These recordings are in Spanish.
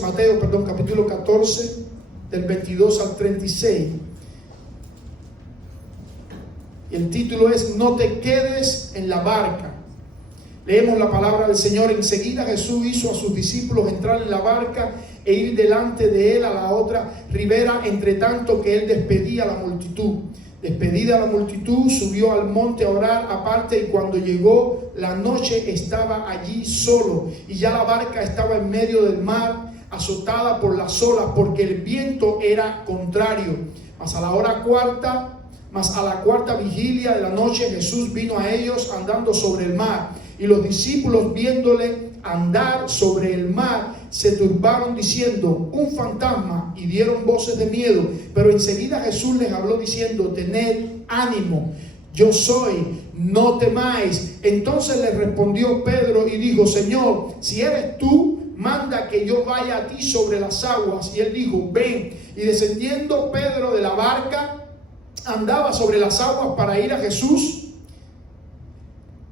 Mateo, capítulo 14, del 22 al 36. Y el título es: no te quedes en la barca. Leemos la palabra del Señor. Enseguida Jesús hizo a sus discípulos entrar en la barca e ir delante de él a la otra ribera, entre tanto que él despedía a la multitud. Despedida la multitud, subió al monte a orar aparte, y cuando llegó la noche estaba allí solo, y ya la barca estaba en medio del mar, azotada por las olas, porque el viento era contrario. Mas a la cuarta vigilia de la noche Jesús vino a ellos andando sobre el mar, y los discípulos, viéndole andar sobre el mar, se turbaron diciendo: un fantasma, y dieron voces de miedo. Pero enseguida Jesús les habló diciendo: tened ánimo, yo soy, no temáis. Entonces les respondió Pedro y dijo: Señor, si eres tú, manda que yo vaya a ti sobre las aguas. Y él dijo: ven. Y descendiendo Pedro de la barca, andaba sobre las aguas para ir a Jesús.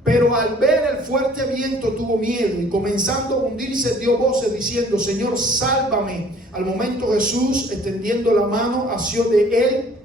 Pero al ver el fuerte viento tuvo miedo, y comenzando a hundirse dio voces diciendo: Señor, sálvame. Al momento Jesús, extendiendo la mano, asió de él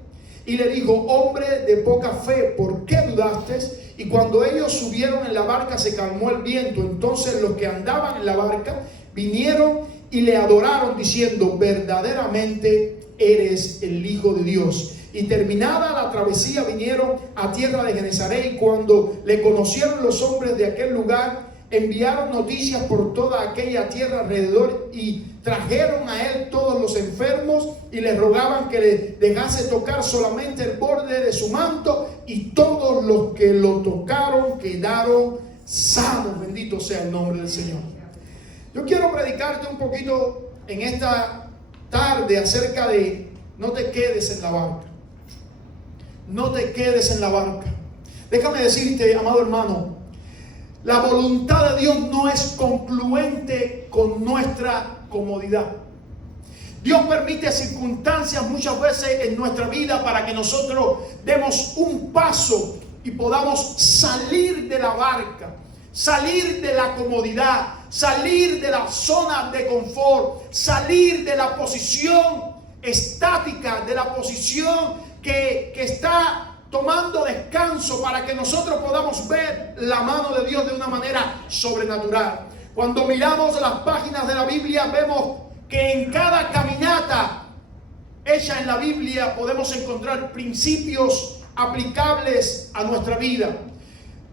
y le dijo: hombre de poca fe, ¿por qué dudaste? Y cuando ellos subieron en la barca se calmó el viento. Entonces los que andaban en la barca vinieron y le adoraron diciendo: verdaderamente eres el Hijo de Dios. Y terminada la travesía vinieron a tierra de Genesaret, y cuando le conocieron los hombres de aquel lugar, enviaron noticias por toda aquella tierra alrededor, y trajeron a él todos los enfermos y le rogaban que le dejase tocar solamente el borde de su manto, y todos los que lo tocaron quedaron sanos. Bendito sea el nombre del Señor. Yo quiero predicarte un poquito en esta tarde acerca de: no te quedes en la barca. No te quedes en la barca. Déjame decirte, amado hermano, la voluntad de Dios no es concluente con nuestra comodidad. Dios permite circunstancias muchas veces en nuestra vida para que nosotros demos un paso y podamos salir de la barca, salir de la comodidad, salir de la zona de confort, salir de la posición estática, de la posición que está tomando descanso, para que nosotros podamos ver la mano de Dios de una manera sobrenatural. Cuando miramos las páginas de la Biblia, vemos que en cada caminata hecha en la Biblia podemos encontrar principios aplicables a nuestra vida.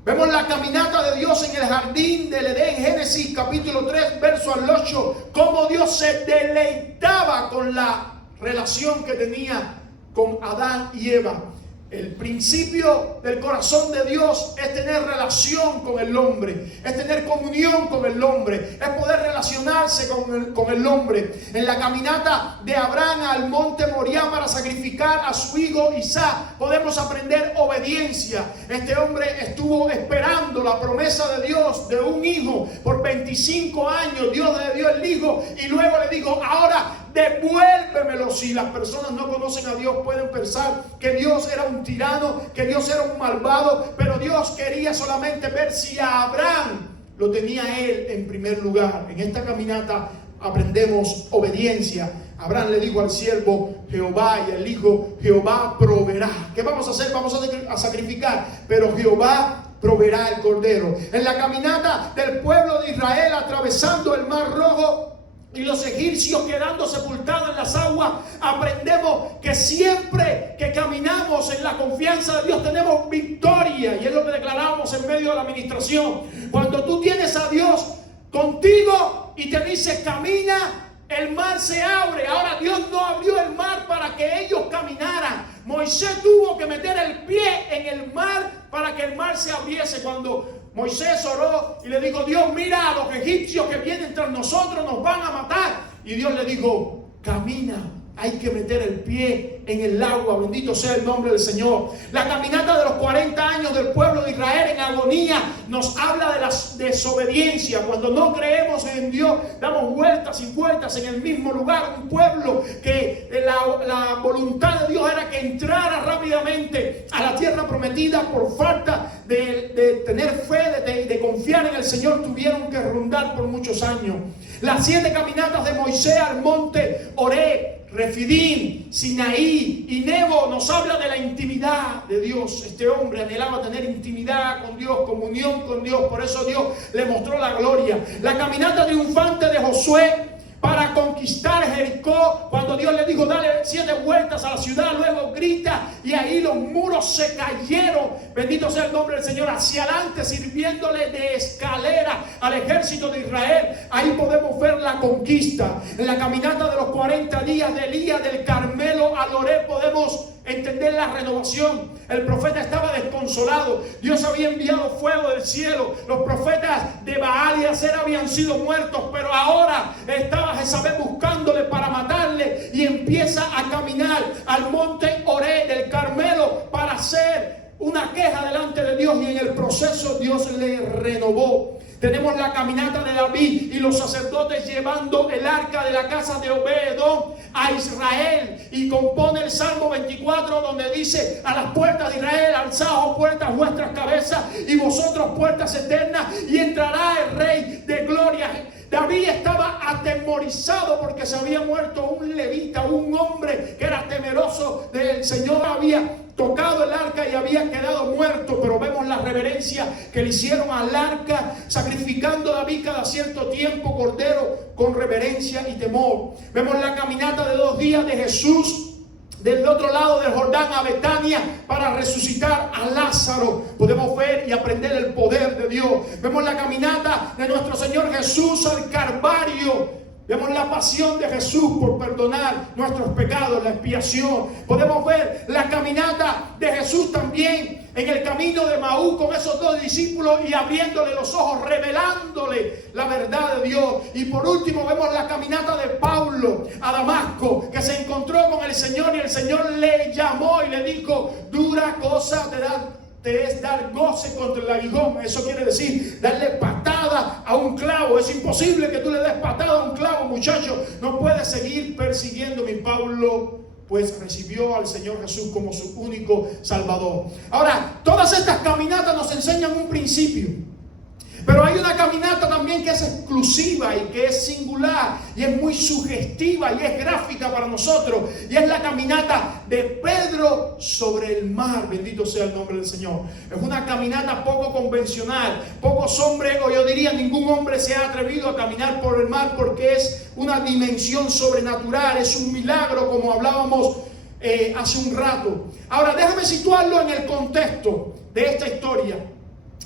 Vemos la caminata de Dios en el jardín del Edén, Génesis capítulo 3, verso al 8, cómo Dios se deleitaba con la relación que tenía con Adán y Eva. El principio del corazón de Dios es tener relación con el hombre, es tener comunión con el hombre, es poder relacionarse con el hombre. En la caminata de Abraham al monte Moriah para sacrificar a su hijo Isaac, podemos aprender obediencia. Este hombre estuvo esperando la promesa de Dios de un hijo por 25 años. Dios le dio el hijo y luego le dijo: ahora devuélvemelo. Si las personas no conocen a Dios, pueden pensar que Dios era un tirano, que Dios era un malvado, pero Dios quería solamente ver si a Abraham lo tenía él en primer lugar. En esta caminata aprendemos obediencia. Abraham le dijo al siervo Jehová, y él dijo: Jehová proveerá. ¿Qué vamos a hacer? Vamos a sacrificar, pero Jehová proveerá el cordero. En la caminata del pueblo de Israel atravesando el Mar Rojo y los egipcios quedando sepultados en las aguas, aprendemos que siempre que caminamos en la confianza de Dios tenemos victoria. Y es lo que declaramos en medio de la administración. Cuando tú tienes a Dios contigo y te dice: camina, el mar se abre. Ahora Dios no abrió el mar para que ellos caminaran. Moisés tuvo que meter el pie en el mar para que el mar se abriese. Cuando Moisés oró y le dijo: Dios, mira a los egipcios que vienen tras nosotros, nos van a matar. Y Dios le dijo: camina hay que meter el pie en el agua. Bendito sea el nombre del Señor. La caminata de los 40 años del pueblo de Israel en agonía nos habla de la desobediencia. Cuando no creemos en Dios, damos vueltas y vueltas en el mismo lugar. Un pueblo que la voluntad de Dios era que entrara rápidamente a la tierra prometida, por falta de tener fe, de confiar en el Señor, tuvieron que rondar por muchos años. Las 7 caminatas de Moisés al monte Horeb, Refidim, Sinaí y Nebo nos habla de la intimidad de Dios. Este hombre anhelaba tener intimidad con Dios, comunión con Dios, por eso Dios le mostró la gloria. La caminata triunfante de Josué para conquistar Jericó, cuando Dios le dijo dale 7 vueltas a la ciudad, luego grita y ahí los muros se cayeron, bendito sea el nombre del Señor, hacia adelante, sirviéndole de escalera al ejército de Israel. Ahí podemos ver la conquista. En la caminata de los 40 días de Elías del Carmelo al Horeb podemos entender la renovación. El profeta estaba desconsolado. Dios había enviado fuego del cielo. Los profetas de Baal y Acera habían sido muertos, pero ahora estaba Jezabel buscándole para matarle, y empieza a caminar al monte Horeb del Carmelo para hacer una queja delante de Dios, y en el proceso Dios le renovó. Tenemos la caminata de David y los sacerdotes llevando el arca de la casa de Obed-edom a Israel, y compone el Salmo 24 donde dice: a las puertas de Israel alzaos puertas vuestras cabezas, y vosotros puertas eternas, y entrará el Rey de gloria. David estaba atemorizado porque se había muerto un levita, un hombre que era temeroso del Señor. Había tocado el arca y había quedado muerto, pero vemos la reverencia que le hicieron al arca, sacrificando a David cada cierto tiempo cordero con reverencia y temor. Vemos la caminata de 2 días de Jesús del otro lado del Jordán a Betania para resucitar a Lázaro. Podemos ver y aprender el poder de Dios. Vemos la caminata de nuestro Señor Jesús al Calvario. Vemos la pasión de Jesús por perdonar nuestros pecados, la expiación. Podemos ver la caminata de Jesús también en el camino de Maús con esos 2 discípulos y abriéndole los ojos, revelándole la verdad de Dios. Y por último vemos la caminata de Pablo a Damasco, que se encontró con el Señor y el Señor le llamó y le dijo: dura cosa te es dar goce contra el aguijón. Eso quiere decir darle patada a un clavo. Es imposible que tú le des patada a un clavo, muchacho. No puedes seguir persiguiéndome. Pablo pues recibió al Señor Jesús como su único Salvador. Ahora, todas estas caminatas nos enseñan un principio. Pero hay una caminata también que es exclusiva y que es singular y es muy sugestiva y es gráfica para nosotros. Y es la caminata de Pedro sobre el mar. Bendito sea el nombre del Señor. Es una caminata poco convencional. Pocos hombres, o yo diría ningún hombre, se ha atrevido a caminar por el mar, porque es una dimensión sobrenatural. Es un milagro, como hablábamos hace un rato. Ahora déjame situarlo en el contexto de esta historia.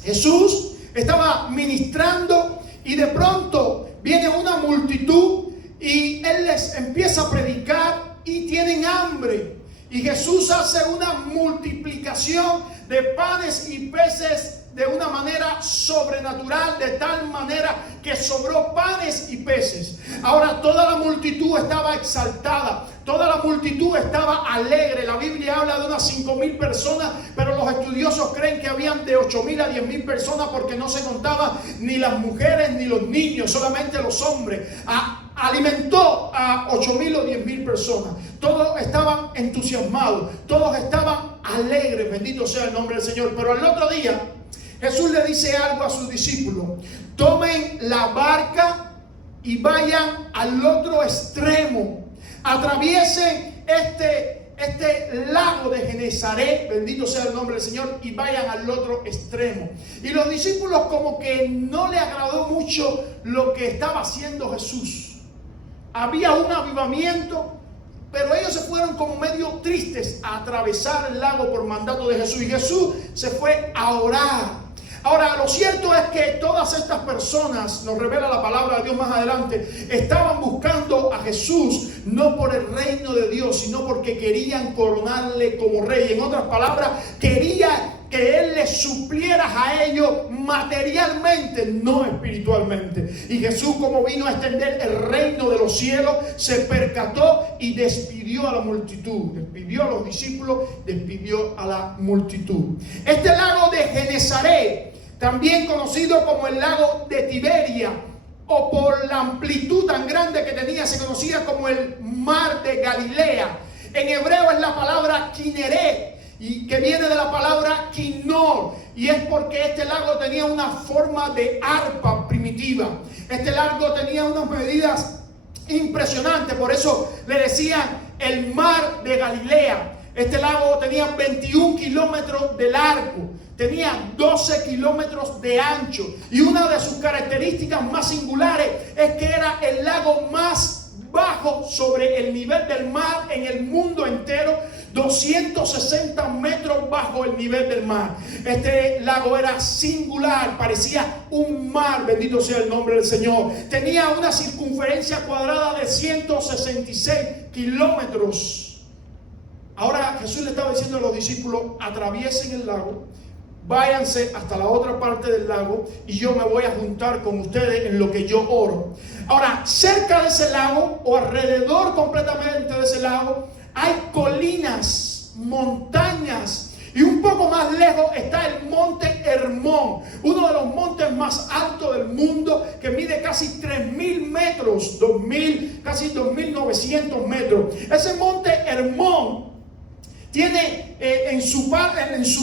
Jesús estaba ministrando y de pronto viene una multitud y Él les empieza a predicar y tienen hambre. Y Jesús hace una multiplicación de panes y peces de una manera sobrenatural, de tal manera que sobró panes y peces. Ahora toda la multitud estaba exaltada, toda la multitud estaba alegre. La Biblia habla de unas 5,000 personas, pero los estudiosos creen que habían de 8,000 a 10,000 personas, porque no se contaban ni las mujeres ni los niños, solamente los hombres. Alimentó a 8,000 o 10,000 personas. Todos estaban entusiasmados, todos estaban alegres, bendito sea el nombre del Señor. Pero al otro día Jesús le dice algo a sus discípulos: tomen la barca y vayan al otro extremo, atraviesen este lago de Genesaret, bendito sea el nombre del Señor, y vayan al otro extremo. Y los discípulos como que no le agradó mucho lo que estaba haciendo Jesús. Había un avivamiento, pero ellos se fueron como medio tristes a atravesar el lago por mandato de Jesús, y Jesús se fue a orar. Ahora, lo cierto es que todas estas personas, nos revela la palabra de Dios más adelante, estaban buscando a Jesús no por el reino de Dios, sino porque querían coronarle como rey. En otras palabras, querían que Él les supliera a ellos materialmente, no espiritualmente. Y Jesús, como vino a extender el reino de los cielos, se percató y despidió a la multitud, despidió a los discípulos, despidió a la multitud. Este lago de Genesaret, también conocido como el lago de Tiberia, o por la amplitud tan grande que tenía, se conocía como el mar de Galilea. En hebreo es la palabra Kineret, y que viene de la palabra Kinor, y es porque este lago tenía una forma de arpa primitiva. Este lago tenía unas medidas impresionantes, por eso le decían el mar de Galilea. Este lago tenía 21 kilómetros de largo, tenía 12 kilómetros de ancho, y una de sus características más singulares es que era el lago más bajo sobre el nivel del mar en el mundo entero, 260 metros bajo el nivel del mar. Este lago era singular, parecía un mar, bendito sea el nombre del Señor. Tenía una circunferencia cuadrada de 166 kilómetros. Ahora Jesús le estaba diciendo a los discípulos: atraviesen el lago, váyanse hasta la otra parte del lago, y yo me voy a juntar con ustedes en lo que yo oro. Ahora, cerca de ese lago, o alrededor completamente de ese lago, hay colinas, montañas, y un poco más lejos está el monte Hermón, uno de los montes más altos del mundo, que mide casi 3.000 metros, casi 2.900 metros. Ese monte Hermón tiene en su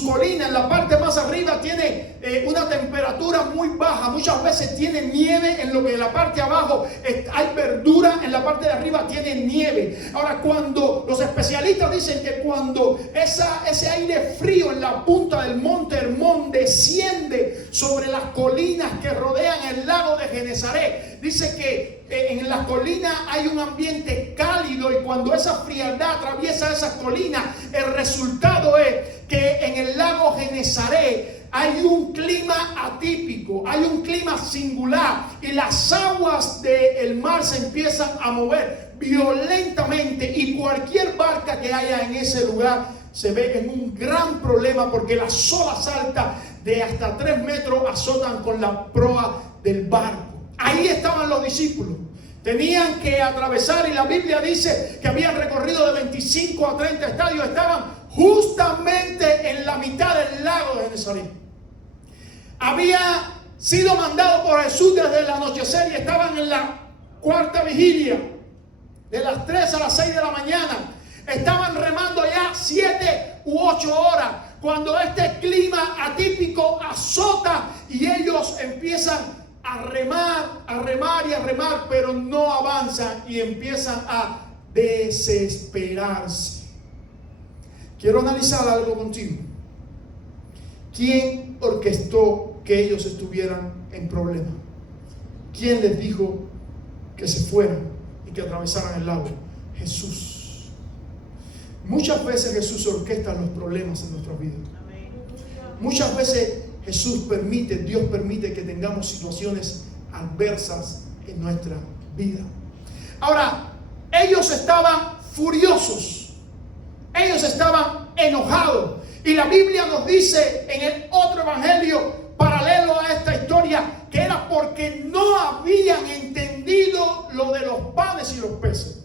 colina, en la parte más arriba, tiene una temperatura muy baja. Muchas veces tiene nieve, en lo que en la parte de abajo hay verdura, en la parte de arriba tiene nieve. Ahora, cuando los especialistas dicen que cuando ese aire frío en la punta del monte Hermón desciende sobre las colinas que rodean el lago de Genesaret, dice que en las colinas hay un ambiente cálido, y cuando esa frialdad atraviesa esas colinas, el resultado es que en el lago Genesaret hay un clima atípico, hay un clima singular, y las aguas del mar se empiezan a mover violentamente, y cualquier barca que haya en ese lugar se ve en un gran problema, porque las olas altas de hasta 3 metros azotan con la proa del barco. Ahí estaban los discípulos. Tenían que atravesar, y la Biblia dice que habían recorrido de 25 a 30 estadios. Estaban justamente en la mitad del lago de Genesaret. Había sido mandado por Jesús desde el anochecer, y estaban en la cuarta vigilia, de las 3 a las 6 de la mañana. Estaban remando ya 7 u 8 horas, cuando este clima atípico azota, y ellos empiezan a remar, pero no avanzan, y empiezan a desesperarse. Quiero analizar algo contigo. ¿Quién orquestó que ellos estuvieran en problema? ¿Quién les dijo que se fueran y que atravesaran el lago? Jesús. Muchas veces Jesús orquesta los problemas en nuestras vidas. Muchas veces Dios permite que tengamos situaciones adversas en nuestra vida. Ahora, ellos estaban furiosos, ellos estaban enojados, y la Biblia nos dice en el otro evangelio paralelo a esta historia que era porque no habían entendido lo de los panes y los peces.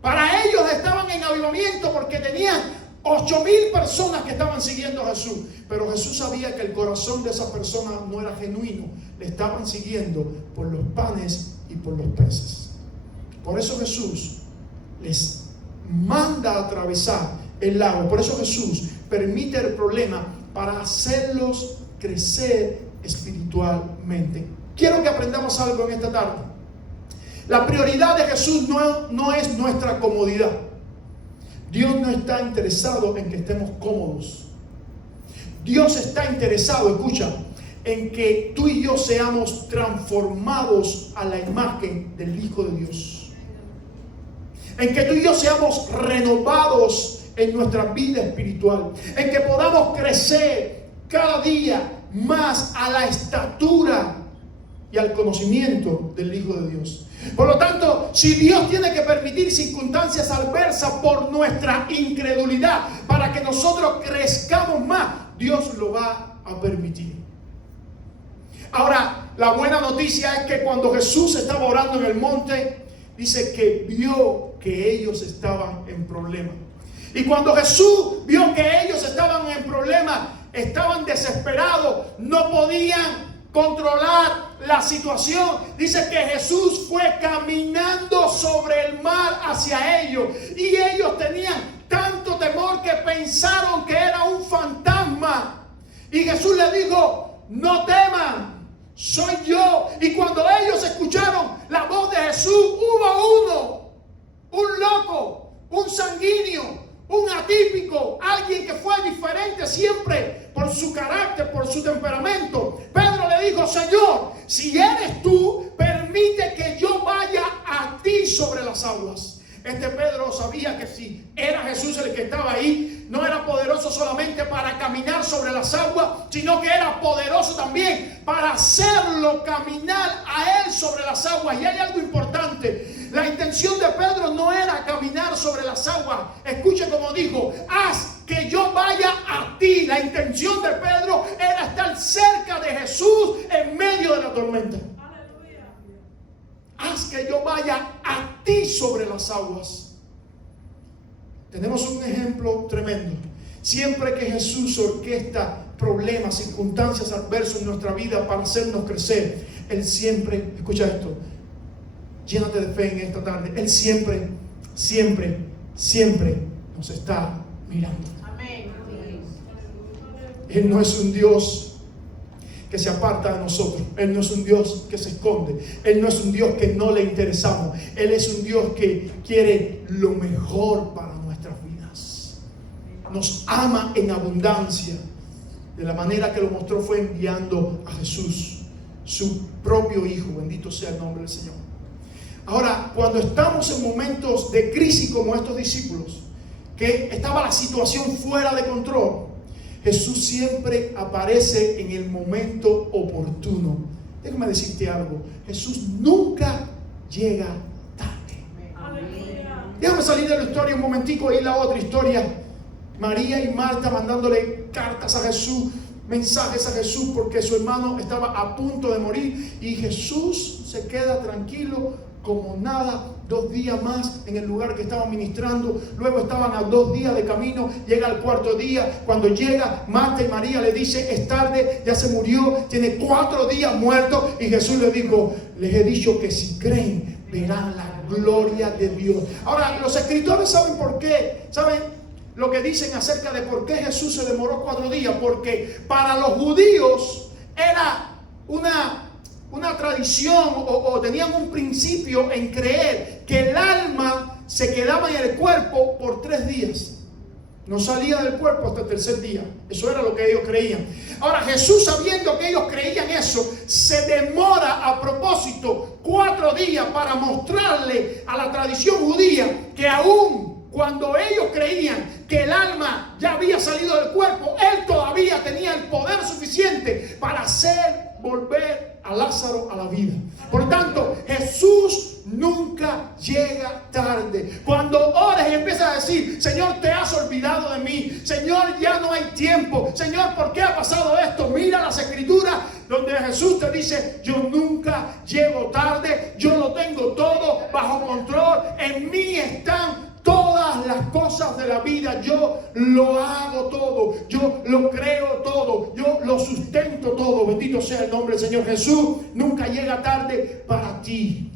Para ellos estaban en avivamiento porque tenían 8.000 personas que estaban siguiendo a Jesús, pero Jesús sabía que el corazón de esas personas no era genuino. Le estaban siguiendo por los panes y por los peces. Por eso Jesús les manda a atravesar el lago. Por eso Jesús permite el problema para hacerlos crecer espiritualmente. Quiero que aprendamos algo en esta tarde. La prioridad de Jesús no es nuestra comodidad. Dios no está interesado en que estemos cómodos. Dios está interesado, escucha, en que tú y yo seamos transformados a la imagen del Hijo de Dios. En que tú y yo seamos renovados en nuestra vida espiritual. En que podamos crecer cada día más a la estatura y al conocimiento del Hijo de Dios. Por lo tanto, si Dios tiene que permitir circunstancias adversas por nuestra incredulidad para que nosotros crezcamos más, Dios lo va a permitir. Ahora, la buena noticia es que cuando Jesús estaba orando en el monte, dice que vio que ellos estaban en problemas. Y cuando Jesús vio que ellos estaban en problemas, estaban desesperados, no podían controlar la situación. Dice que Jesús fue caminando sobre el mar hacia ellos, y ellos tenían tanto temor que pensaron que era un fantasma. Y Jesús les dijo: no teman, soy yo. Y cuando ellos escucharon la voz de Jesús, hubo un loco, un sanguíneo, un atípico, alguien que fue diferente siempre por su carácter, por su temperamento. Pedro le dijo: Señor, si eres tú, permite que yo vaya a ti sobre las aguas. Pedro sabía que si era Jesús el que estaba ahí, no era poderoso solamente para caminar sobre las aguas, sino que era poderoso también para hacerlo caminar a él sobre las aguas. Y hay algo importante: la intención de Pedro no era caminar sobre las aguas. Escuche como dijo: haz que yo vaya a ti. La intención de Pedro era estar cerca de Jesús en medio de la tormenta. Haz que yo vaya a ti sobre las aguas. Tenemos un ejemplo tremendo. Siempre que Jesús orquesta problemas, circunstancias adversas en nuestra vida para hacernos crecer, Él siempre, escucha esto, llénate de fe en esta tarde, Él siempre, siempre, siempre nos está mirando. Amén. Él no es un Dios que se aparta de nosotros. Él no es un Dios que se esconde. Él no es un Dios que no le interesamos. Él es un Dios que quiere lo mejor para nuestras vidas. Nos ama en abundancia. De la manera que lo mostró fue enviando a Jesús, su propio Hijo. Bendito sea el nombre del Señor. Ahora, cuando estamos en momentos de crisis como estos discípulos, que estaba la situación fuera de control, Jesús siempre aparece en el momento oportuno. Déjame decirte algo: Jesús nunca llega tarde. Déjame salir de la historia un momentico e ir a la otra historia. María y Marta mandándole cartas a Jesús, mensajes a Jesús, porque su hermano estaba a punto de morir, y Jesús se queda tranquilo como nada. 2 días más en el lugar que estaban ministrando. Luego estaban a 2 días de camino. Llega el 4.º día. Cuando llega, Marta y María le dice: es tarde, ya se murió, tiene 4 días muerto. Y Jesús le dijo: les he dicho que si creen, verán la gloria de Dios. Ahora, los escritores saben por qué. ¿Saben lo que dicen acerca de por qué Jesús se demoró 4 días? Porque para los judíos era una tradición, o tenían un principio en creer que el alma se quedaba en el cuerpo por 3 días. No salía del cuerpo hasta el 3.er día. Eso era lo que ellos creían. Ahora, Jesús, sabiendo que ellos creían eso, se demora a propósito 4 días para mostrarle a la tradición judía que aún cuando ellos creían que el alma ya había salido del cuerpo, Él todavía tenía el poder suficiente para hacer volver a Lázaro a la vida. Por tanto, Jesús nunca llega tarde. Cuando ores y empiezas a decir: Señor, te has olvidado de mí, Señor, ya no hay tiempo, Señor, ¿por qué ha pasado esto? Mira las escrituras donde Jesús te dice: yo nunca llego tarde, yo lo tengo todo bajo control, en mí están todas las cosas de la vida, yo lo hago todo, yo lo creo todo, yo lo sustento todo. Bendito sea el nombre del Señor. Jesús nunca llega tarde para ti.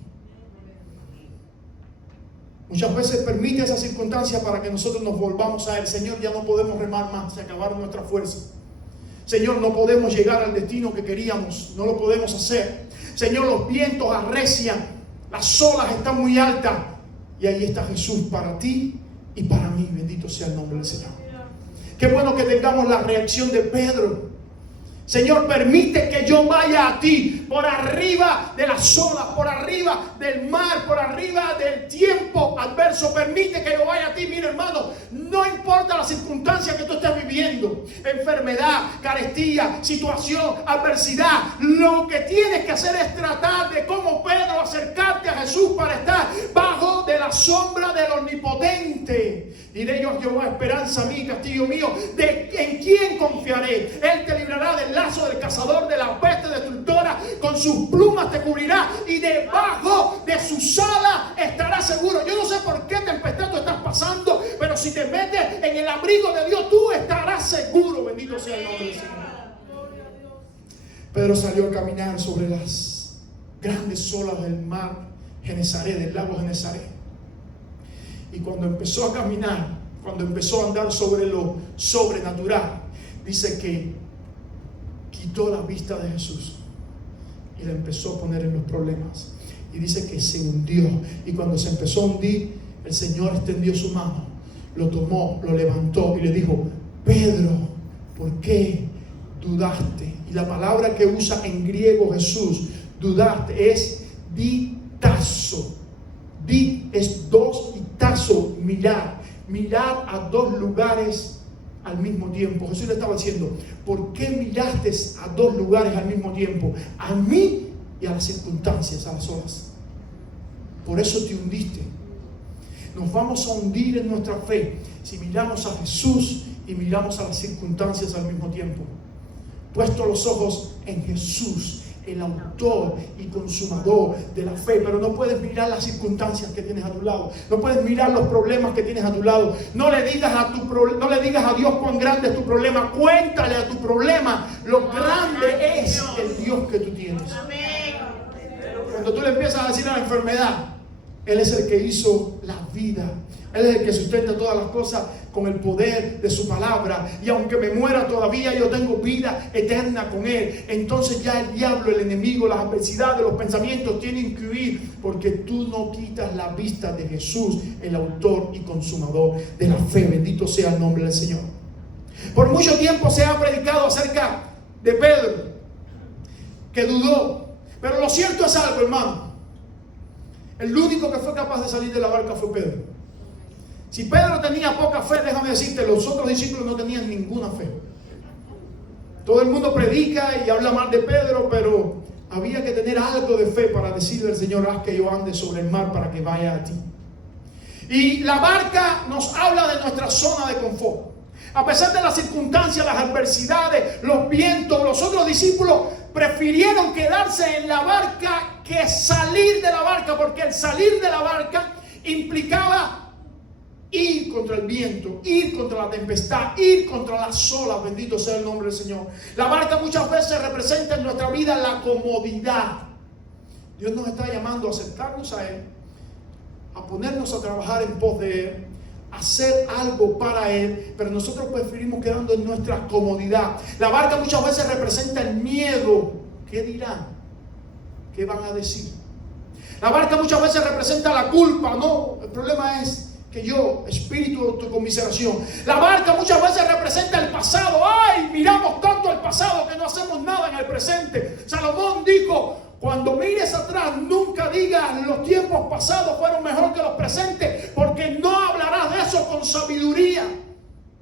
Muchas veces permite esa circunstancia para que nosotros nos volvamos a Él. Señor, ya no podemos remar más, se acabaron nuestras fuerzas. Señor, no podemos llegar al destino que queríamos, no lo podemos hacer. Señor, los vientos arrecian, las olas están muy altas. Y ahí está Jesús para ti y para mí. Bendito sea el nombre del Señor. Qué bueno que tengamos la reacción de Pedro. Señor, permite que yo vaya a ti, por arriba de las olas, por arriba del mar, por arriba del tiempo adverso. Permite que yo vaya a ti. Mira, hermano, no importa la circunstancia que tú estés viviendo, enfermedad, carestía, situación, adversidad, lo que tienes que hacer es tratar de, como Pedro, acercarte a Jesús para estar bajo de la sombra del Omnipotente. Diré yo a Jehová, esperanza mía y castillo mío, ¿en quién confiaré? Él te librará del lazo del cazador, de la peste destructora, con sus plumas te cubrirá y debajo de sus alas estarás seguro. Yo no sé por qué tempestad tú estás pasando, pero si te metes en el abrigo de Dios, tú estarás seguro. Bendito sea el nombre del Señor. Pedro salió a caminar sobre las grandes olas del mar Genesaret, del lago Genesaret. Y cuando empezó a caminar, cuando empezó a andar sobre lo sobrenatural, dice que quitó la vista de Jesús y le empezó a poner en los problemas. Y dice que se hundió. Y cuando se empezó a hundir, el Señor extendió su mano, lo tomó, lo levantó y le dijo: Pedro, ¿por qué dudaste? Y la palabra que usa en griego Jesús, dudaste, es ditazo. Dit es dos y tazo, mirar a dos lugares al mismo tiempo. Jesús le estaba diciendo: ¿por qué miraste a dos lugares al mismo tiempo? A mí y a las circunstancias, a las olas. Por eso te hundiste. Nos vamos a hundir en nuestra fe si miramos a Jesús y miramos a las circunstancias al mismo tiempo. Puesto los ojos en Jesús, el autor y consumador de la fe. Pero no puedes mirar las circunstancias que tienes a tu lado, no puedes mirar los problemas que tienes a tu lado. No le digas a Dios cuán grande es tu problema. Cuéntale a tu problema lo grande es el Dios que tú tienes. Cuando tú le empiezas a decir a la enfermedad: Él es el que hizo la vida, Él es el que sustenta todas las cosas con el poder de su palabra, y aunque me muera todavía yo tengo vida eterna con Él. Entonces ya el diablo, el enemigo, las adversidades, los pensamientos tienen que huir, porque tú no quitas la vista de Jesús, el autor y consumador de la fe. Bendito sea el nombre del Señor. Por mucho tiempo se ha predicado acerca de Pedro, que dudó, pero lo cierto es algo, hermano: el único que fue capaz de salir de la barca fue Pedro. Si Pedro tenía poca fe, déjame decirte, los otros discípulos no tenían ninguna fe. Todo el mundo predica y habla mal de Pedro, pero había que tener algo de fe para decirle al Señor: haz que yo ande sobre el mar para que vaya a ti. Y la barca nos habla de nuestra zona de confort. A pesar de las circunstancias, las adversidades, los vientos, los otros discípulos prefirieron quedarse en la barca que salir de la barca, porque el salir de la barca implicaba ir contra el viento, ir contra la tempestad, ir contra las olas. Bendito sea el nombre del Señor. La barca muchas veces representa en nuestra vida la comodidad. Dios nos está llamando a acercarnos a Él, a ponernos a trabajar en pos de Él, a hacer algo para Él, pero nosotros preferimos quedando en nuestra comodidad. La barca muchas veces representa el miedo. ¿Qué dirán? ¿Qué van a decir? La barca muchas veces representa la culpa. No, el problema es que yo, espíritu de autocomiseración. La barca muchas veces representa el pasado. ¡Ay! Miramos tanto el pasado que no hacemos nada en el presente. Salomón dijo: cuando mires atrás, nunca digas los tiempos pasados fueron mejor que los presentes, porque no hablarás de eso con sabiduría.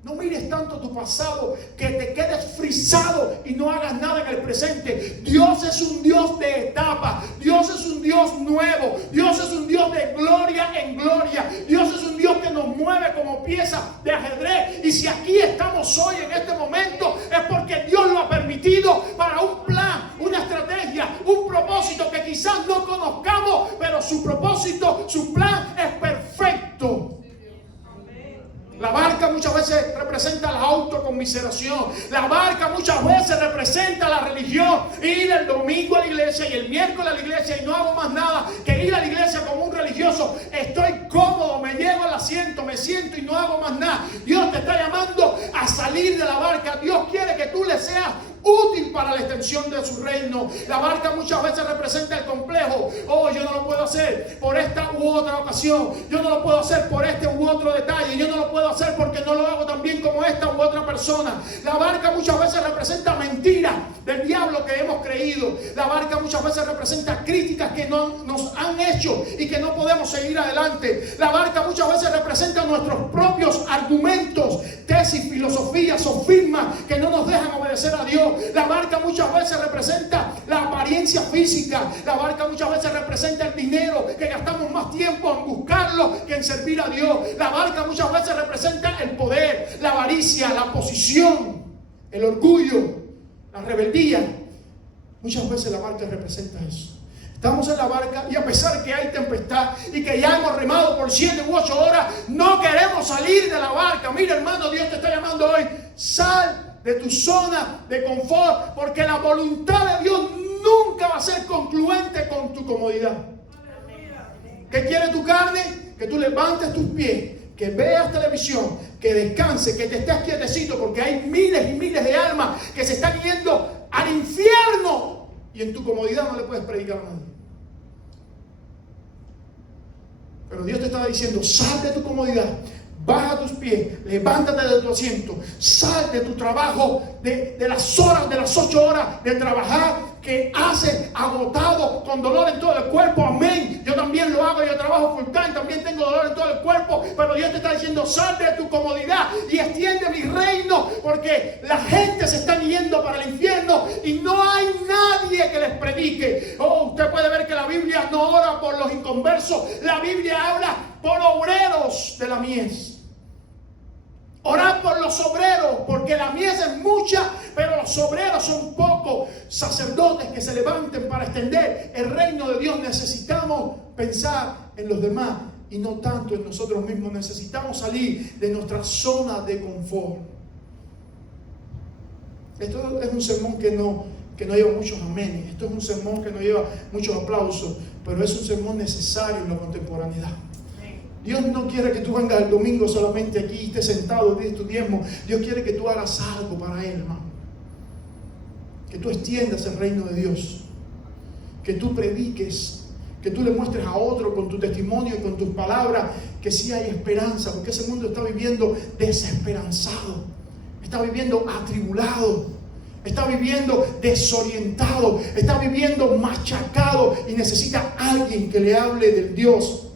No mires tanto tu pasado que te quedes frisado y no hagas nada en el presente. Dios es un Dios de etapas. Dios es un Dios nuevo. Dios es un Dios de gloria en gloria. Dios es un Dios que nos mueve como piezas de ajedrez. Y si aquí estamos hoy en este momento, es porque Dios lo ha permitido para un plan, una estrategia, un propósito que quizás no conozcamos, pero su propósito, su plan es perfecto. La barca muchas veces representa la autoconmiseración. La barca muchas veces representa la religión. Ir el domingo a la iglesia y el miércoles a la iglesia y no hago más nada que ir a la iglesia como un religioso. Estoy cómodo, me llevo al asiento, me siento y no hago más nada. Dios te está llamando a salir de la barca. Dios quiere que tú le seas útil para la extensión de su reino. La barca muchas veces representa el complejo. Oh, yo no lo puedo hacer por esta u otra ocasión. Yo no lo puedo hacer por este u otro detalle. Yo no lo puedo hacer porque no lo hago tan bien como esta u otra persona. La barca muchas veces representa mentiras del diablo que hemos creído. La barca muchas veces representa críticas que nos han hecho y que no podemos seguir adelante. La barca muchas veces representa nuestros propios argumentos, tesis, filosofías, sofismas que no nos dejan obedecer a Dios. La barca muchas veces representa la apariencia física. La barca muchas veces representa el dinero, que gastamos más tiempo en buscar pueblo que en servir a Dios. La barca muchas veces representa el poder, la avaricia, la posición, el orgullo, la rebeldía. Muchas veces la barca representa eso. Estamos en la barca y a pesar que hay tempestad y que ya hemos remado por 7 u 8 horas, no queremos salir de la barca. Mira, hermano, Dios te está llamando hoy. Sal de tu zona de confort, porque la voluntad de Dios nunca va a ser concluente con tu comodidad. ¿Qué quiere tu carne? Que tú levantes tus pies, que veas televisión, que descanses, que te estés quietecito, porque hay miles y miles de almas que se están yendo al infierno y en tu comodidad no le puedes predicar a nadie. Pero Dios te estaba diciendo: sal de tu comodidad, baja tus pies, levántate de tu asiento, sal de tu trabajo, de las horas, de las 8 horas de trabajar que haces agotado, con dolor en todo el cuerpo. Amén. Yo también lo hago, yo trabajo full time, también tengo dolor en todo el cuerpo, pero Dios te está diciendo: sal de tu comodidad y extiende mi reino, porque la gente se está yendo para el infierno y no hay nadie que les predique. Oh, usted puede ver que la Biblia no ora por los inconversos, la Biblia habla por obreros de la mies. Orad por los obreros, porque la mies es mucha, pero los obreros son pocos. Sacerdotes que se levanten para extender el reino de Dios. Necesitamos pensar en los demás y no tanto en nosotros mismos. Necesitamos salir de nuestra zona de confort. Esto es un sermón que no lleva muchos amenes. Esto es un sermón que no lleva muchos aplausos, pero es un sermón necesario en la contemporaneidad. Dios no quiere que tú vengas el domingo solamente aquí y estés sentado, des tu diezmo. Dios quiere que tú hagas algo para Él, hermano. Que tú extiendas el reino de Dios. Que tú prediques. Que tú le muestres a otro con tu testimonio y con tus palabras que sí hay esperanza. Porque ese mundo está viviendo desesperanzado. Está viviendo atribulado. Está viviendo desorientado. Está viviendo machacado. Y necesita alguien que le hable del Dios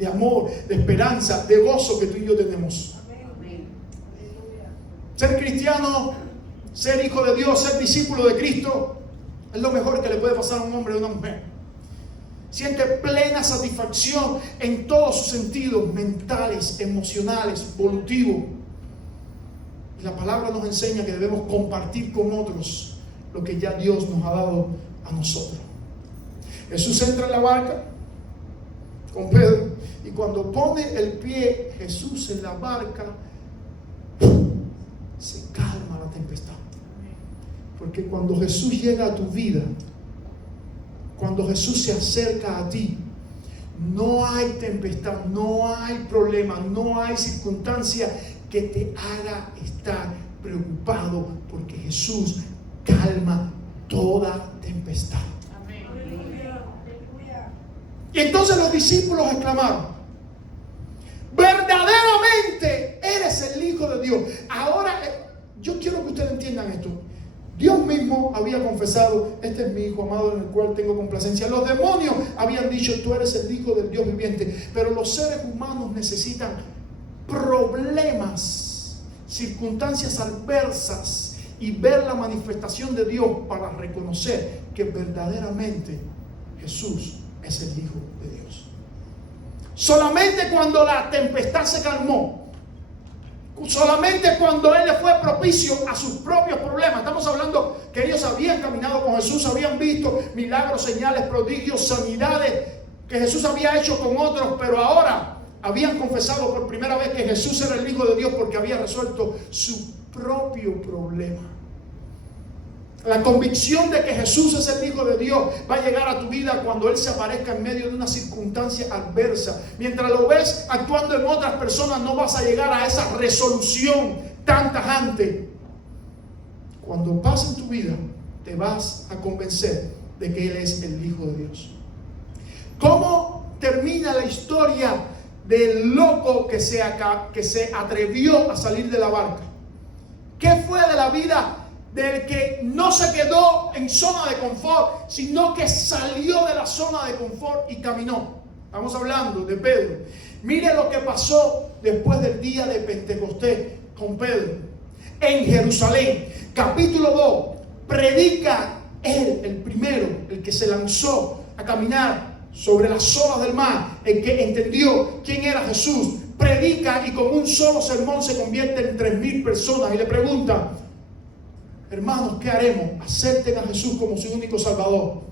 de amor, de esperanza, de gozo que tú y yo tenemos. Amén. Ser cristiano, ser hijo de Dios, ser discípulo de Cristo es lo mejor que le puede pasar a un hombre o a una mujer. Siente plena satisfacción en todos sus sentidos mentales, emocionales, evolutivos. Y la palabra nos enseña que debemos compartir con otros lo que ya Dios nos ha dado a nosotros. Jesús entra en la barca con Pedro, y cuando pone el pie Jesús en la barca, se calma la tempestad. Porque cuando Jesús llega a tu vida, cuando Jesús se acerca a ti, no hay tempestad, no hay problema, no hay circunstancia que te haga estar preocupado, porque Jesús calma toda tempestad. Y entonces los discípulos exclamaron: verdaderamente eres el Hijo de Dios. Ahora, yo quiero que ustedes entiendan esto. Dios mismo había confesado: este es mi Hijo amado en el cual tengo complacencia. Los demonios habían dicho: tú eres el Hijo del Dios viviente. Pero los seres humanos necesitan problemas, circunstancias adversas y ver la manifestación de Dios para reconocer que verdaderamente Jesús es el Hijo de Dios. Solamente cuando la tempestad se calmó, solamente cuando Él le fue propicio a sus propios problemas. Estamos hablando que ellos habían caminado con Jesús, habían visto milagros, señales, prodigios, sanidades que Jesús había hecho con otros, pero ahora habían confesado por primera vez que Jesús era el Hijo de Dios, porque había resuelto su propio problema. La convicción de que Jesús es el Hijo de Dios va a llegar a tu vida cuando Él se aparezca en medio de una circunstancia adversa. Mientras lo ves actuando en otras personas, no vas a llegar a esa resolución tan tajante. Cuando pase en tu vida, te vas a convencer de que Él es el Hijo de Dios. ¿Cómo termina la historia del loco que se atrevió a salir de la barca? ¿Qué fue de la vida del que no se quedó en zona de confort, sino que salió de la zona de confort y caminó? Estamos hablando de Pedro. Mire lo que pasó después del día de Pentecostés con Pedro en Jerusalén. Capítulo 2. Predica él, el primero, el que se lanzó a caminar sobre las olas del mar, el que entendió quién quién era Jesús, predica y con un solo sermón se convierte en 3,000 personas y le pregunta: hermanos, ¿qué haremos? Acepten a Jesús como su único Salvador,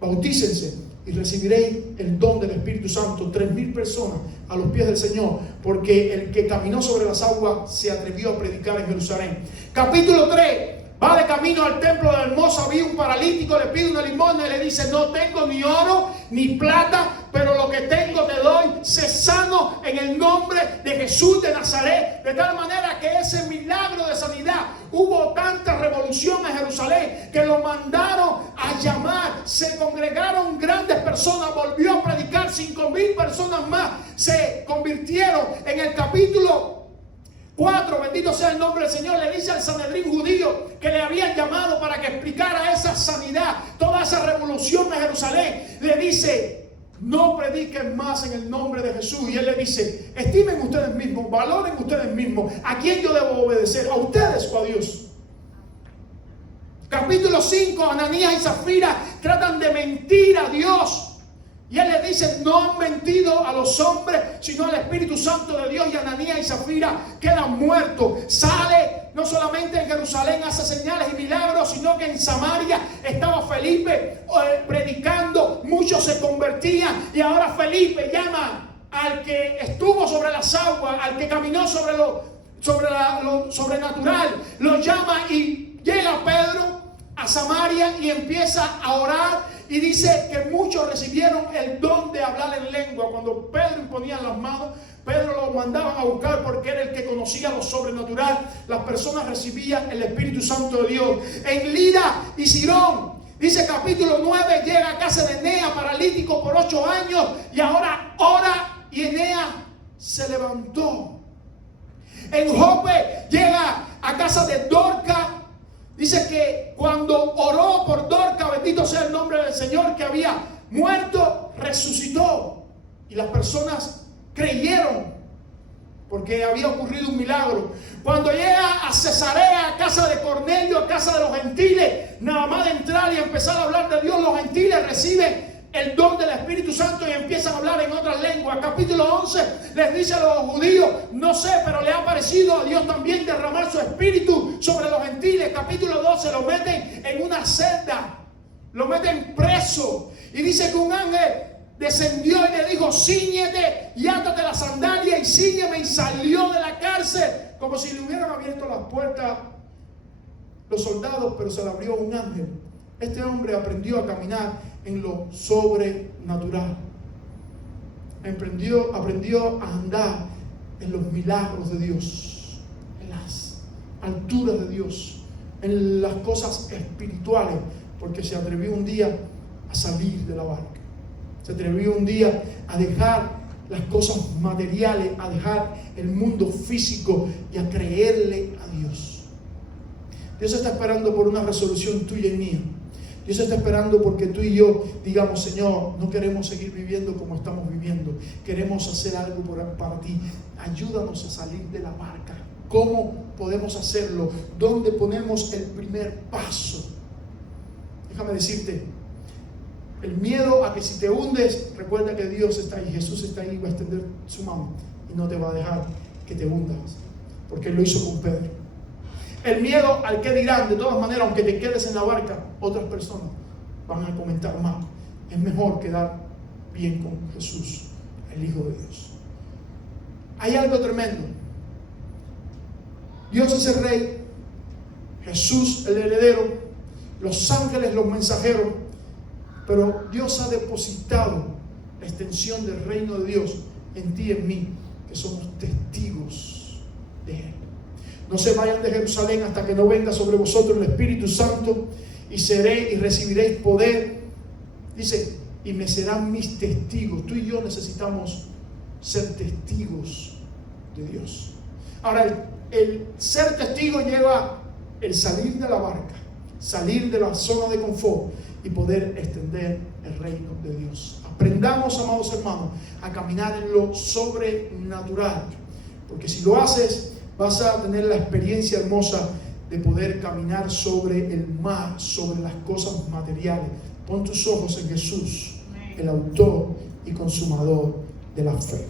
bautícense y recibiréis el don del Espíritu Santo. 3,000 personas a los pies del Señor, porque el que caminó sobre las aguas se atrevió a predicar en Jerusalén. Capítulo 3. Va de camino al templo de hermosa, vi un paralítico, le pide una limosna y le dice: no tengo ni oro ni plata, pero lo que tengo te doy. Sé sano en el nombre de Jesús de Nazaret. De tal manera que ese milagro de sanidad, hubo tanta revolución en Jerusalén que lo mandaron a llamar. Se congregaron grandes personas, volvió a predicar. 5,000 personas más se convirtieron. En el capítulo 4, bendito sea el nombre del Señor, le dice al Sanedrín judío que le habían llamado para que explicara esa sanidad, toda esa revolución en Jerusalén. Le dice: no prediquen más en el nombre de Jesús. Y él le dice: estimen ustedes mismos, valoren ustedes mismos. ¿A quién yo debo obedecer? ¿A ustedes o a Dios? Capítulo 5, Ananías y Zafira tratan de mentir a Dios. Y él le dice: no han mentido a los hombres, sino al Espíritu Santo de Dios. Y Ananías y Zafira quedan muertos. Sale, no solamente en Jerusalén hace señales y milagros, sino que en Samaria estaba Felipe predicando. Muchos se convertían. Y ahora Felipe llama al que estuvo sobre las aguas, al que caminó sobre lo sobrenatural. Lo llama y llega Pedro a Samaria y empieza a orar. Y dice que muchos recibieron el don de hablar en lengua. Cuando Pedro imponía las manos, Pedro lo mandaban a buscar porque era el que conocía lo sobrenatural. Las personas recibían el Espíritu Santo de Dios. En Lida y Sirón, dice capítulo 9, llega a casa de Enea, paralítico por 8 años. Y ahora ora y Enea se levantó. En Jope llega a casa de Dorca. Dice que cuando oró por Dorca, bendito sea el nombre del Señor, que había muerto, resucitó. Y las personas creyeron porque había ocurrido un milagro. Cuando llega a Cesarea, a casa de Cornelio, a casa de los gentiles, nada más de entrar y empezar a hablar de Dios, los gentiles reciben el don del Espíritu Santo y empiezan a hablar en otras lenguas. Capítulo 11 les dice a los judíos: no sé, pero le ha parecido a Dios también derramar su Espíritu sobre los gentiles. Capítulo 12 lo meten en una celda, lo meten preso. Y dice que un ángel descendió y le dijo: cíñete y átate la sandalia y cíñeme. Y salió de la cárcel como si le hubieran abierto las puertas los soldados, pero se le abrió un ángel. Este hombre aprendió a caminar en lo sobrenatural. Aprendió a andar en los milagros de Dios, en las alturas de Dios, en las cosas espirituales, porque se atrevió un día a salir de la barca. Se atrevió un día a dejar las cosas materiales, a dejar el mundo físico y a creerle a Dios. Dios está esperando por una resolución tuya y mía. Dios está esperando porque tú y yo digamos: Señor, no queremos seguir viviendo como estamos viviendo. Queremos hacer algo para ti. Ayúdanos a salir de la barca. ¿Cómo podemos hacerlo? ¿Dónde ponemos el primer paso? Déjame decirte, el miedo a que si te hundes, recuerda que Dios está ahí, Jesús está ahí, va a extender su mano y no te va a dejar que te hundas, porque Él lo hizo con Pedro. El miedo al que dirán, de todas maneras, aunque te quedes en la barca, otras personas van a comentar mal. Es mejor quedar bien con Jesús, el Hijo de Dios. Hay algo tremendo. Dios es el Rey, Jesús el heredero, los ángeles los mensajeros, pero Dios ha depositado la extensión del reino de Dios en ti y en mí, que somos testigos de Él. No se vayan de Jerusalén hasta que no venga sobre vosotros el Espíritu Santo y recibiréis poder. Dice: y me serán mis testigos. Tú y yo necesitamos ser testigos de Dios. Ahora, el ser testigo lleva el salir de la barca, salir de la zona de confort y poder extender el reino de Dios. Aprendamos, amados hermanos, a caminar en lo sobrenatural, porque si lo haces, vas a tener la experiencia hermosa de poder caminar sobre el mar, sobre las cosas materiales. Pon tus ojos en Jesús, el autor y consumador de la fe.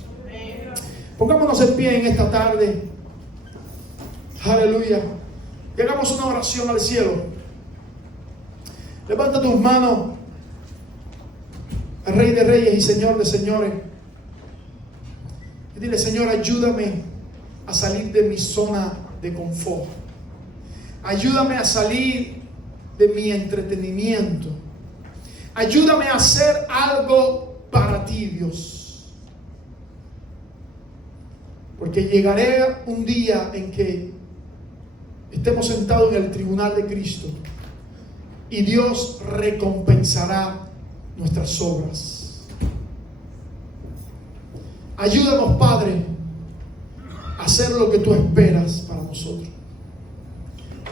Pongámonos en pie en esta tarde. Aleluya. Y hagamos una oración al cielo. Levanta tus manos al Rey de Reyes y Señor de Señores. Y dile: Señor, ayúdame a salir de mi zona de confort. Ayúdame a salir de mi entretenimiento. Ayúdame a hacer algo para ti, Dios. Porque llegaré un día en que estemos sentados en el tribunal de Cristo y Dios recompensará nuestras obras. Ayúdanos, Padre, a hacer lo que tú esperas para nosotros.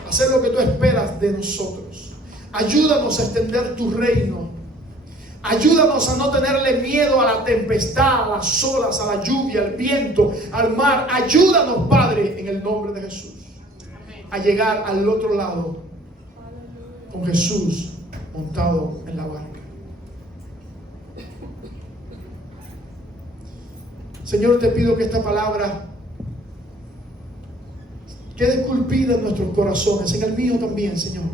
Hacer lo que tú esperas de nosotros. Ayúdanos a extender tu reino. Ayúdanos a no tenerle miedo a la tempestad, a las olas, a la lluvia, al viento, al mar. Ayúdanos, Padre, en el nombre de Jesús, a llegar al otro lado con Jesús montado en la barca. Señor, te pido que esta palabra quede esculpida en nuestros corazones, en el mío también, Señor.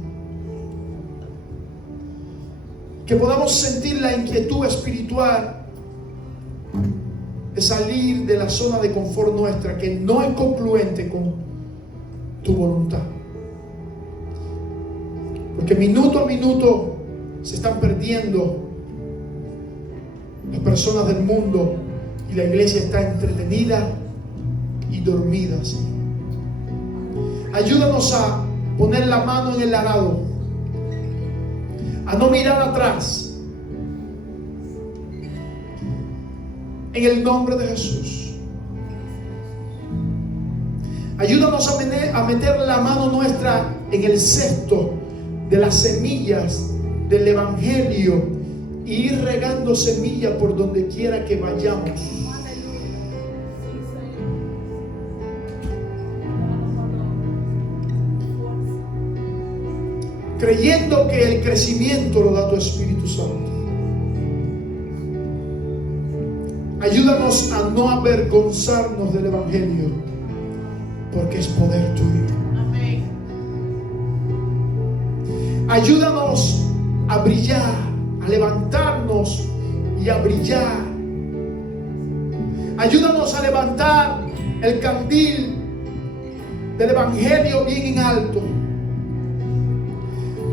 Que podamos sentir la inquietud espiritual de salir de la zona de confort nuestra, que no es concluente con tu voluntad. Porque minuto a minuto se están perdiendo las personas del mundo y la iglesia está entretenida y dormida, Señor. Ayúdanos a poner la mano en el arado, a no mirar atrás, en el nombre de Jesús. Ayúdanos a meter la mano nuestra en el cesto de las semillas del Evangelio e ir regando semillas por donde quiera que vayamos. Creyendo que el crecimiento lo da tu Espíritu Santo. Ayúdanos a no avergonzarnos del Evangelio, porque es poder tuyo. Amén. Ayúdanos a brillar, a levantarnos y a brillar. Ayúdanos a levantar el candil del Evangelio bien en alto.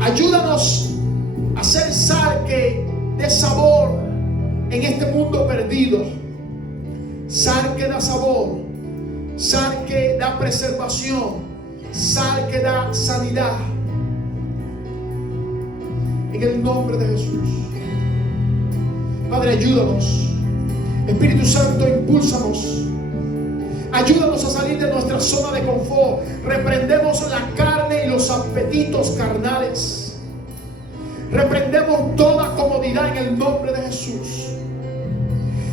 Ayúdanos a ser sal que dé sabor en este mundo perdido. Sal que da sabor, sal que da preservación, sal que da sanidad. En el nombre de Jesús. Padre, ayúdanos. Espíritu Santo, impúlsanos. Ayúdanos a salir de nuestra zona de confort. Reprendemos la carne y los apetitos carnales. Reprendemos toda comodidad en el nombre de Jesús.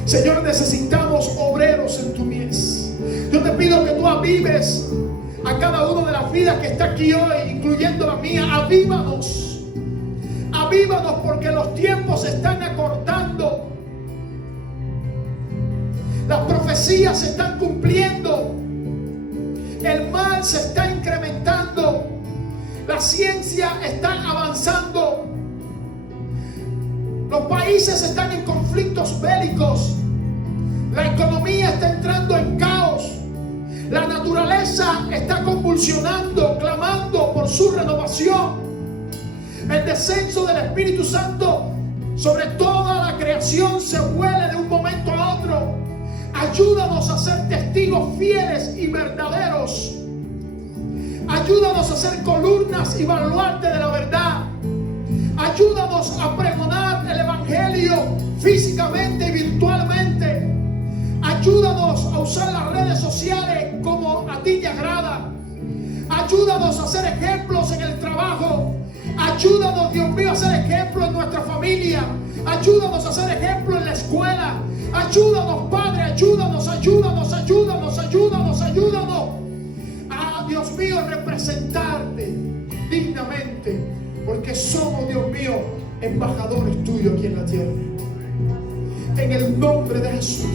Señor, necesitamos obreros en tu mies. Yo te pido que tú avives a cada uno de las vidas que está aquí hoy, incluyendo la mía. Avívanos. Avívanos, porque los tiempos se están acortando. Las profecías se están cumpliendo. El mal se está incrementando. La ciencia está avanzando. Los países están en conflictos bélicos. La economía está entrando en caos. La naturaleza está convulsionando, clamando por su renovación. El descenso del Espíritu Santo sobre toda la creación se huele de un momento a otro. Ayúdanos a ser testigos fieles y verdaderos. Ayúdanos a ser columnas y baluarte de la verdad. Ayúdanos a pregonar el Evangelio físicamente y virtualmente. Ayúdanos a usar las redes sociales como a ti te agrada. Ayúdanos a ser ejemplos en el trabajo. Ayúdanos, Dios mío, a ser ejemplos en nuestra familia. Ayúdanos a ser ejemplos en la escuela. Ayúdanos, Padre, ayúdanos, ayúdanos, ayúdanos, ayúdanos, ayúdanos. Dios mío, representarte dignamente, porque somos, Dios mío, embajadores tuyos aquí en la tierra. en el nombre de Jesús.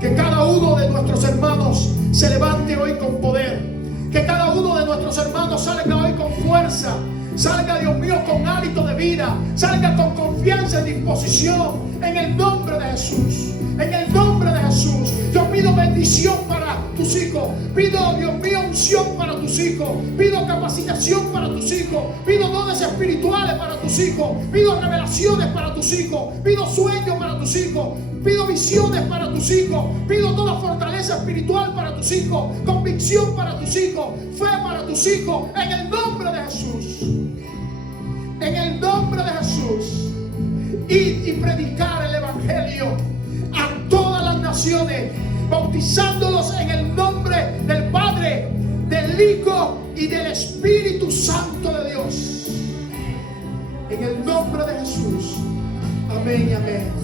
Que cada uno de nuestros hermanos se levante hoy con poder. Que cada uno de nuestros hermanos salga hoy con fuerza. Salga, Dios mío, con hálito de vida. Salga con confianza y disposición. En el nombre de Jesús. En el nombre de Jesús. Yo pido bendición para tus hijos. Pido, Dios mío, unción para tus hijos. Pido capacitación para tus hijos. Pido dones espirituales para tus hijos. Pido revelaciones para tus hijos. Pido sueños para tus hijos. Pido visiones para tus hijos. Pido toda fortaleza espiritual para tus hijos. Convicción para tus hijos. Fe para tus hijos. En el nombre de Jesús. En el nombre de Jesús. Id y predicar el evangelio a todas las naciones, bautizándolos en el nombre del Padre, del Hijo y del Espíritu Santo de Dios. En el nombre de Jesús. Amén y amén.